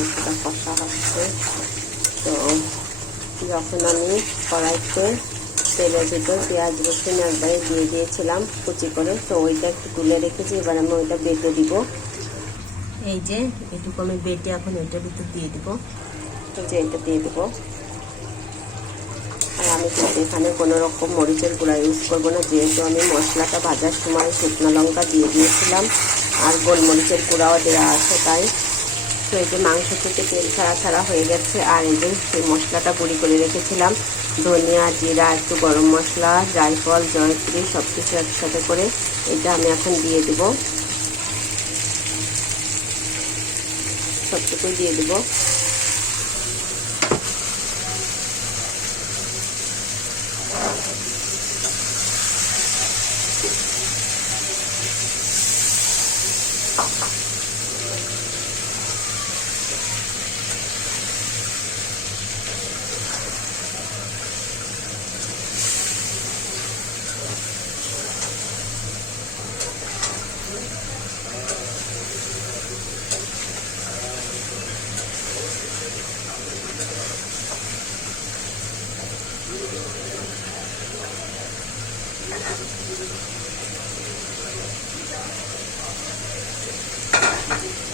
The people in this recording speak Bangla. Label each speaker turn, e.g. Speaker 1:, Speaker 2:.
Speaker 1: মাংসটা কষা হচ্ছে তো যখন আমি কড়াইতে তেলের ভিতর পেঁয়াজ রসুন একবারে দিয়ে দিয়েছিলাম কুচি করে তো ওইটা একটু তুলে রেখেছি এবার আমি ওইটা বেটে দিব এই যে এটুকু আমি বেটে এখন এটার ভিতর দিয়ে দিব তো যে এটা দিয়ে দেবো আর আমি কিন্তু এখানে কোনো রকম মরিচের গুঁড়া ইউজ করব না যেহেতু আমি মশলাটা ভাজার সময় শুকনো লঙ্কা দিয়ে দিয়েছিলাম আর গোলমরিচের গুঁড়াও দেওয়া আছে তাই তো এই যে মাংস থেকে তেল ছাড়া ছাড়া হয়ে গেছে। আর এই যে সেই মশলাটা গুঁড়ি করে রেখেছিলাম। ধনিয়া, জিরা, একটু গরম মশলা, জায়ফল, জয়ত্রী সব কিছু একসাথে করে এটা আমি এখন দিয়ে দেবো। সবটুকু দিয়ে দেবো। Thank you. Thank you.